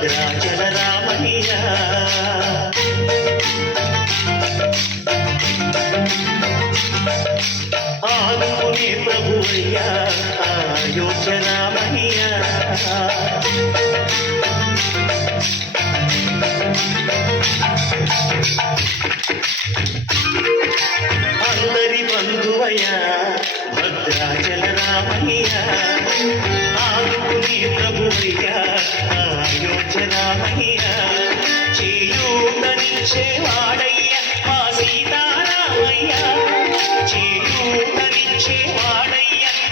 భద్రాచల రామయ్య. ఆదుకునే ప్రభువయ్యా ఆయోచనామయ్యా అందరి బంధువయ్యా భద్రాచల రామయ్య. ఆదుకునే ప్రభువయ్యా ఆయోచనామయ్యా చేయూతనిచ్చేవాడయ్యా మా సీతారామయ్యా చేయూతనిచ్చేవాడయ్యా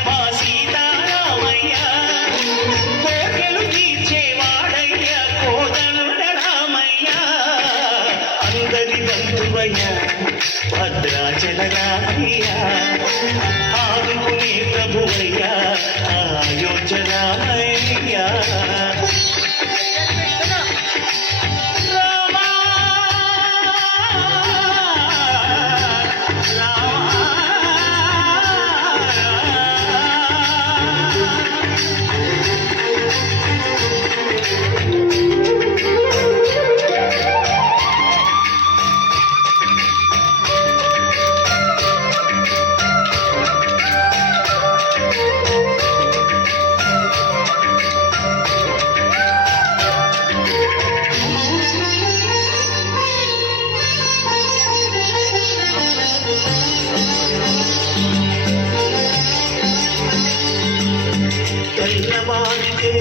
మా సీతారామయ్యా కోకెలు తీర్చేవాడయ్యా కోదండ రామయ్యా అందరి బంధువయ్యా భద్రాచల రామయ్యా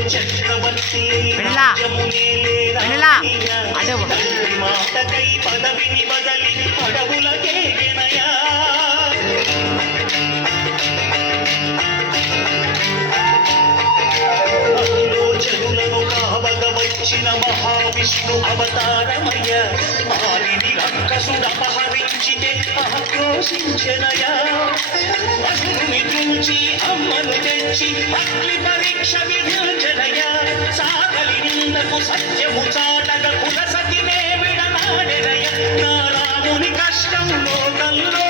చక్రవర్తి మాటకై పదవిని బదలి అడవులకే మహావిష్ణు అవతారమయ్య మాలిని రక్కసుడపహరించితే ఆక్రోశించనయా అసురుని చూచి అమ్మను తెచ్చి అగ్ని పరీక్ష విధించనయా? సాగలి నిందకు సత్యము చాటగ కులసతినే విడనాడెనయ? నా రాముని కష్టం లోకంలో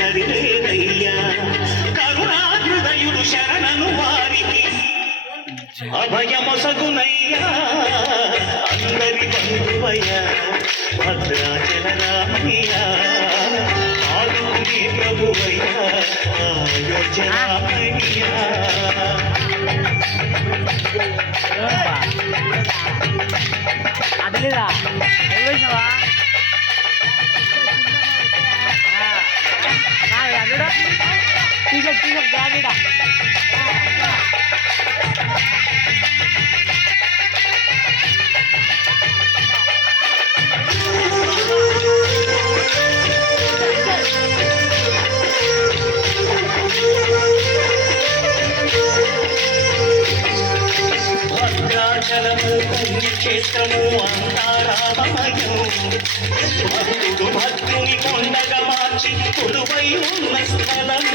సరిలేదయ్యా కరుణాహృదయుడు శరణను వారికి అభయమసగునయ్యా. అందరి బంధువయ్యా భద్రాచల రామయ్యా ఆదుకునే ప్రభువయ్యా ఆయోచనామయ్యా అదిలేదా டிஷர்ட் டிஷர்ட் ஜாலிடா క్షేత్రము అంతారామమయం భక్తుడు భక్తుని కొండగా మార్చి కొలువై ఉన్న స్థలం.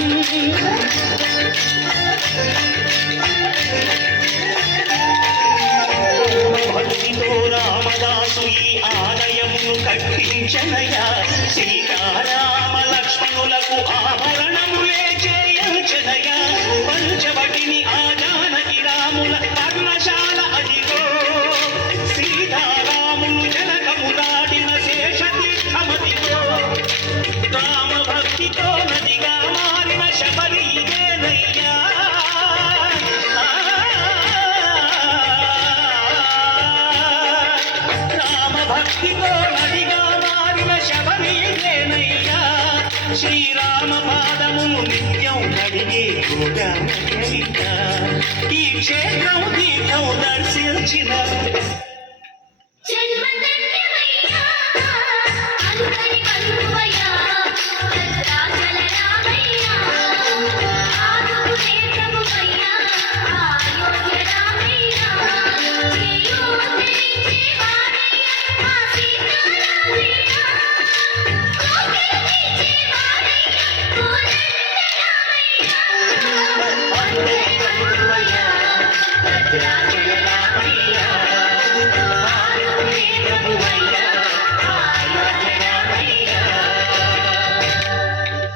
శ్రీరామ పాదమును నిత్యం కడిగే గోదావరిత ఈ క్షేత్రం తీర్థం దర్శించిన